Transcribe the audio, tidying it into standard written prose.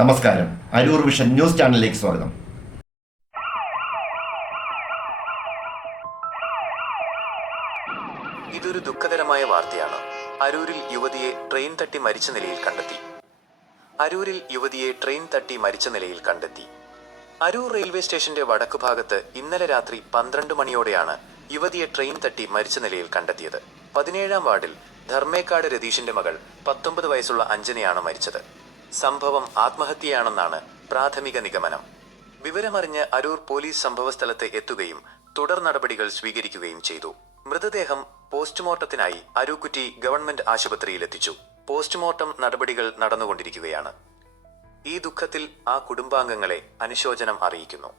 നമസ്കാരം. Aroor vision news ചാനലിലേക്ക് സ്വാഗതം. ഇതൊരു ദുഃഖകരമായ വാർത്തയാണ്. അരൂരിൽ യുവതിയെ ട്രെയിൻ തട്ടി മരിച്ച നിലയിൽ കണ്ടെത്തി. അരൂർ റെയിൽവേ സ്റ്റേഷന്റെ വടക്കു ഭാഗത്ത് ഇന്നലെ രാത്രി 12 മണിയോടെയാണ് യുവതിയെ ട്രെയിൻ തട്ടി മരിച്ച നിലയിൽ കണ്ടെത്തിയത്. 17-ാം വാർഡിൽ ധർമ്മേക്കാട് രതീഷിന്റെ മകൾ 19 വയസ്സുള്ള അഞ്ജനയാണ് മരിച്ചത്. സംഭവം ആത്മഹത്യയാണെന്നാണ് പ്രാഥമിക നിഗമനം. വിവരമറിഞ്ഞ് അരൂർ പോലീസ് സംഭവസ്ഥലത്ത് എത്തുകയും തുടർ നടപടികൾ സ്വീകരിക്കുകയും ചെയ്തു. മൃതദേഹം പോസ്റ്റ്മോർട്ടത്തിനായി അരൂക്കുറ്റി ഗവൺമെന്റ് ആശുപത്രിയിലെത്തിച്ചു. പോസ്റ്റ്മോർട്ടം നടപടികൾ നടന്നുകൊണ്ടിരിക്കുകയാണ്. ഈ ദുഃഖത്തിൽ ആ കുടുംബാംഗങ്ങളെ അനുശോചനം അറിയിക്കുന്നു.